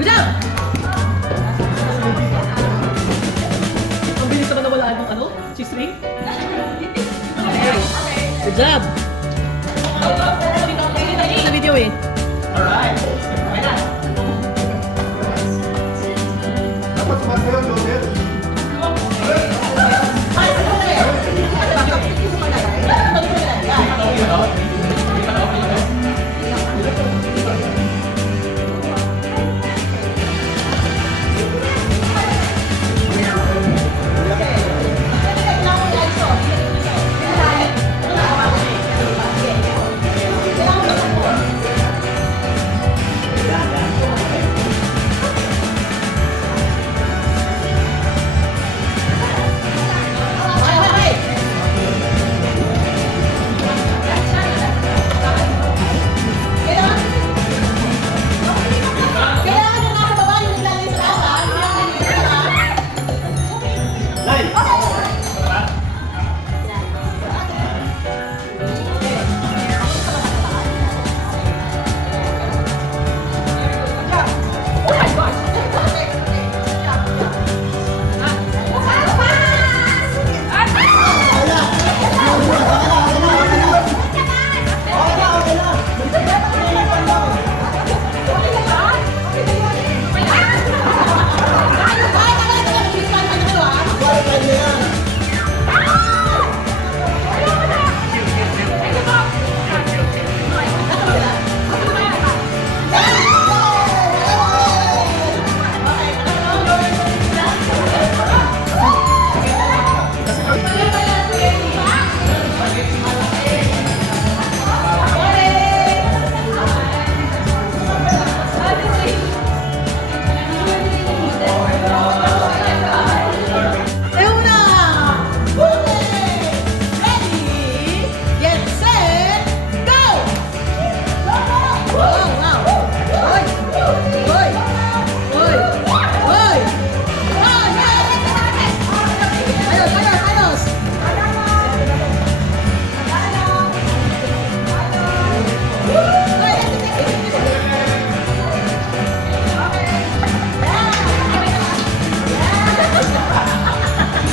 Good job! Ang bilis naman nawalaan ng ano? Cheese ring? Okay. Good job! Sa video eh. Alright. Dapat sumasayo, Joseph.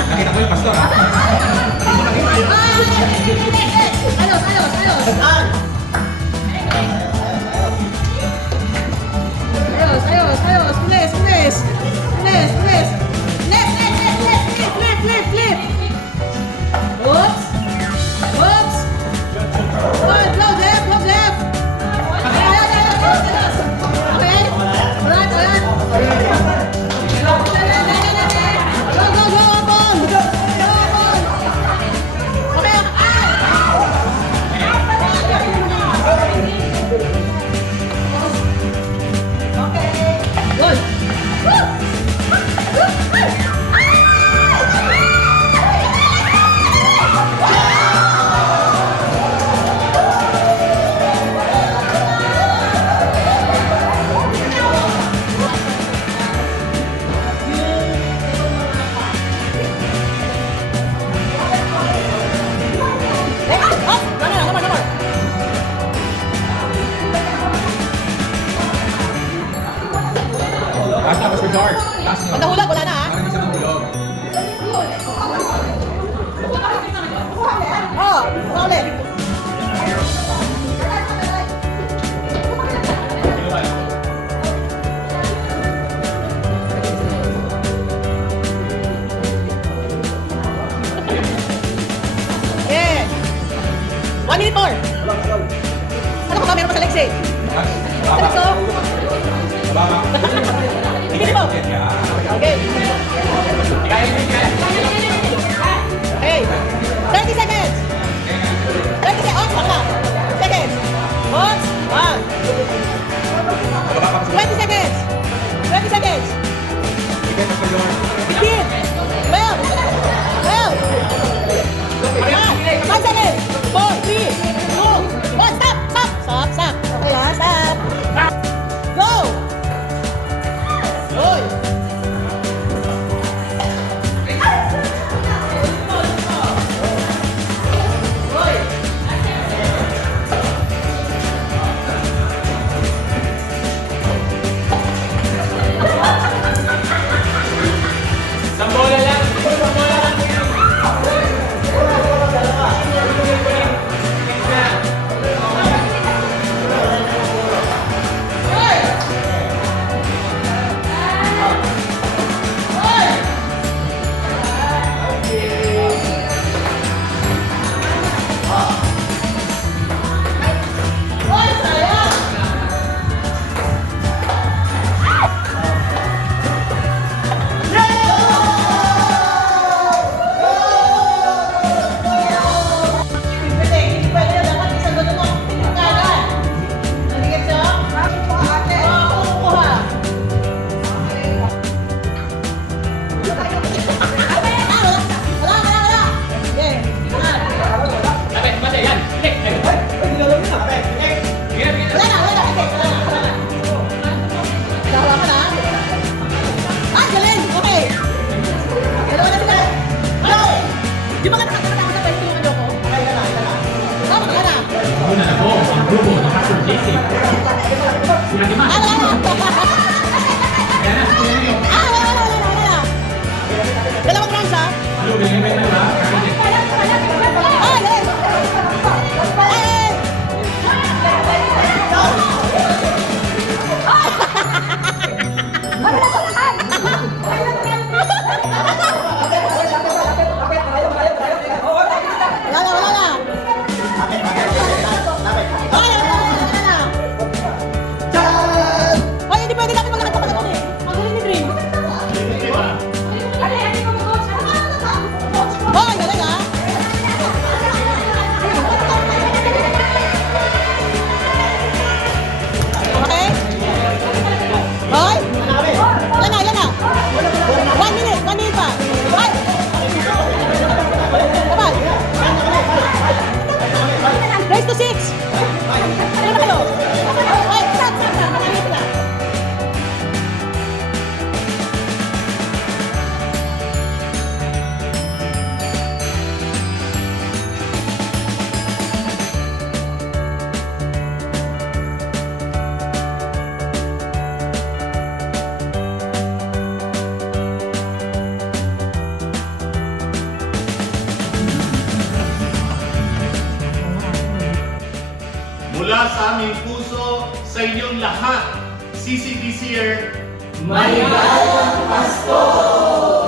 Nakita ko yung pastor ha? Ayos, ayos, ayos! Ayos, ayos, ayos! Bilis, bilis! Bilis, bilis! Left, left, left, left! Flip, flip, flip, flip! Oops! Oops! Good, left, left, left! Okay, ayos, ayos, ayos, ayos! Okay? Alright, alright! Go, go, go, up on! Go, up on! Okay, good! Taas na, Pastor George. Taas nyo. Pag nahulog, wala na ha? Parang hindi siya nahulog. Oh, ulit. Yeah. 1 minute more. Ano ka ba? Meron pa sa legs eh. Sa legs oh. Baba. Tigil mo. Okay. Okay. 30 seconds. 30 seconds. Baka. Seconds. Once. 20 seconds. 20 seconds. 15. 12. 12. 5 seconds. 4, 3, 2, 1. Stop. Stop. Stop. Stop. Okay ha. Stop. Go. Hoy. grupo ni Pastor JC. Sila ni Matt. Wala. Ayan na, sila na yun. Wala. Dalawang rounds ha? Ano, ganyan ba yun ba? Ay! Ay! Wala. Ay, hindi pwede natin maglakad pa doon eh. Ang galing ni Dream. Hoy, galing ah. Okay? Hoy? Yan na. 1 minute pa. Ay! Kapal. Raise to 6. Ano na kayo? Ay, stop. Nakalimutan na. Mula sa aming puso sa inyong lahat, CCDCer, Maligayang Pasko!